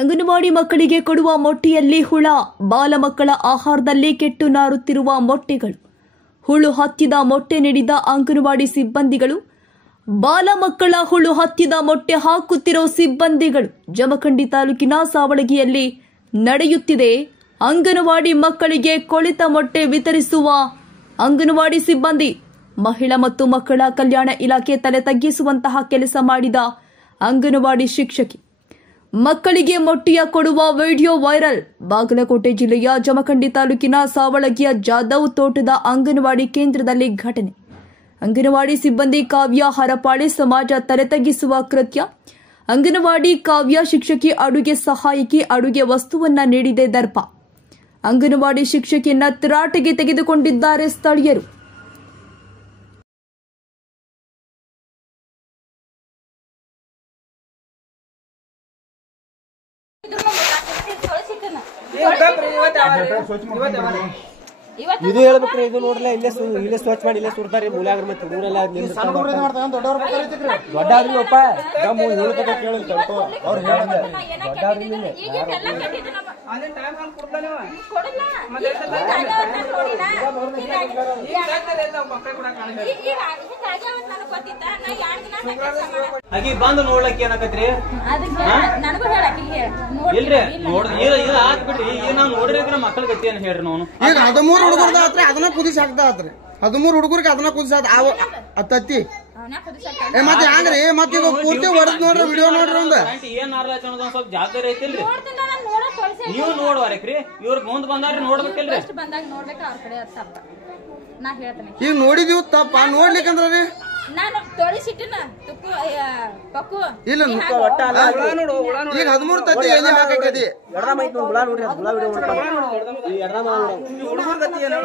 ಅಂಗನವಾಡಿ ಮಕ್ಕಳಿಗೆ ಕೊಡುವ ಮೊಟ್ಟೆಯಲ್ಲಿ ಹುಳ, ಬಾಲ ಮಕ್ಕಳ ಆಹಾರದಲ್ಲಿ ಕೆಟ್ಟು ನಾರುತ್ತಿರುವ ಮೊಟ್ಟೆಗಳು. ಹುಳು ಹತ್ತಿದ ಮೊಟ್ಟೆ ನೀಡಿದ ಅಂಗನವಾಡಿ ಸಿಬ್ಬಂದಿಗಳು, ಬಾಲ ಮಕ್ಕಳ ಹುಳು ಹತ್ತಿದ ಮೊಟ್ಟೆ ಹಾಕುತ್ತಿರೋ ಸಿಬ್ಬಂದಿಗಳು. ಜಮಖಂಡಿ ತಾಲೂಕಿನ ಸಾವಳಗಿಯಲ್ಲಿ ನಡೆಯುತ್ತಿದೆ ಅಂಗನವಾಡಿ ಮಕ್ಕಳಿಗೆ ಕೊಳೆತ ಮೊಟ್ಟೆ ವಿತರಿಸುವ ಅಂಗನವಾಡಿ ಸಿಬ್ಬಂದಿ. ಮಹಿಳಾ ಮತ್ತು ಮಕ್ಕಳ ಕಲ್ಯಾಣ ಇಲಾಖೆ ತಲೆ ತಗ್ಗಿಸುವಂತಹ ಕೆಲಸ ಮಾಡಿದ ಅಂಗನವಾಡಿ ಶಿಕ್ಷಕಿ. ಮಕ್ಕಳಿಗೆ ಮೊಟ್ಟೆಯ ಕೊಡುವ ವಿಡಿಯೋ ವೈರಲ್. ಬಾಗಲಕೋಟೆ ಜಿಲ್ಲೆಯ ಜಮಖಂಡಿ ತಾಲೂಕಿನ ಸಾವಳಗಿಯ ಜಾಧವ್ ತೋಟದ ಅಂಗನವಾಡಿ ಕೇಂದ್ರದಲ್ಲಿ ಘಟನೆ. ಅಂಗನವಾಡಿ ಸಿಬ್ಬಂದಿ ಕಾವ್ಯ ಹರಪಾಳೆ ಸಮಾಜ ತಲೆ ತಗ್ಗಿಸುವ ಕೃತ್ಯ. ಅಂಗನವಾಡಿ ಕಾವ್ಯ ಶಿಕ್ಷಕಿ ಅಡುಗೆ ಸಹಾಯಕಿ ಅಡುಗೆ ವಸ್ತುವನ್ನ ನೀಡಿದೆ ದರ್ಪ. ಅಂಗನವಾಡಿ ಶಿಕ್ಷಕಿಯನ್ನ ತರಾಟೆಗೆ ತೆಗೆದುಕೊಂಡಿದ್ದಾರೆ ಸ್ಥಳೀಯರು. ಇದು ಹೇಳ್ಬೇಕ್ರಿ, ಇದು ನೋಡ್ರಲ್ಲ ಇಲ್ಲೇ ಸ್ವಚ್ಛ ಮಾಡಿ ಇಲ್ಲೇ ಸುಡ್ತಾರಿ ಮೂಲ್ಯಾಗ್ರ ಮತ್ತೆ ಹುಡುಗರೆಲ್ಲ ದೊಡ್ಡಾದ್ರಿ ಒಪ್ಪ ಆಕಿ ಬಂದು ನೋಡ್ಲಕ್ಕೆ ಏನಾಕತ್ರಿ ಇಲ್ರಿ ಇದು ಹಾಕ್ಬಿಟ್ರಿ ಈಗ ನಾವ್ ನೋಡ್ರಿ ಮಕ್ಕಳ ಗತಿ ಏನ್ ಹೇಳ್ರಿ ನಾವು ಈಗ 13 ಹುಡುಗರ್ದ ಆತ್ರಿ ಅದನ್ನ ಕುದಿಸಿ ಹಾಕ್ತಾತ್ರಿ. 13 ಹುಡುಗರಿಗೆ ಅದನ್ನ ಕುದಿಸಿ ಅತ್ತತ್ತಿ ಮತ್ತೆ ಹಂಗ್ರಿ ಮತ್ತೆ ಈಗ ಪೂರ್ತಿ ಹೊಡೆದ್ ನೋಡ್ರಿ ವಿಡಿಯೋ ನೋಡ್ರಿ ಒಂದ್ ಏನ್ ಆರ್ಲಾಚ ಅನ್ನೋದ್ ಸ್ವಲ್ಪ ಜಾಗರಿ ಐತಿಲ್ರಿ. ನೀವು ನೋಡ್ವಾರಕ್ರಿ ಇವ್ರ ಮುಂದ್ ಬಂದಾರ್ರಿ ನೋಡ್ಬೇಕಿಲ್ರಿ. ಈಗ ನೋಡಿದೀವಿ ತಪ್ಪ ನೋಡ್ಲಿಕ್ಕಂದ್ರಿ ಇಲ್ಲ ಈಗ 13 ತತ್ತಿ ಎಣ್ಣೆ ಹಾಕಿ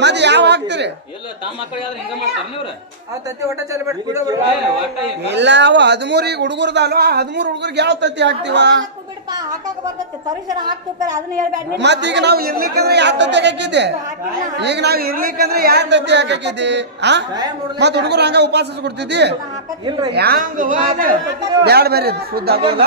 ಮತ್ತೆ ಯಾವ ಹಾಕ್ತಿರಿ? ಇಲ್ಲ ಅವ 13 ಈಗ ಹುಡುಗರ್ದ ಅಲ್ವಾ, 13 ಹುಡುಗರಿಗೆ ಯಾವ ತತ್ತಿ ಹಾಕ್ತಿವ? ಮತ್ ಈಗ ನಾವ್ ಇರ್ಲಿಕ್ಕಂದ್ರೆ ಯಾವ ತತ್ತಿ ಹಾಕಿದ್ದೆ? ಈಗ ನಾವ್ ಇರ್ಲಿಕ್ಕಂದ್ರೆ ಯಾವ ತತ್ತಿ ಹಾಕಿದ್ದಿ? ಮತ್ ಹುಡುಗರು ಹಂಗ ಉಪವಾಸ ಕೊಡ್ತಿದ್ದಿ? ಹ್ಯಾಂಗ ಬ್ಯಾಡ ಬೇರೆ ಶುದ್ಧ ಆಗೋಲ್ಲ.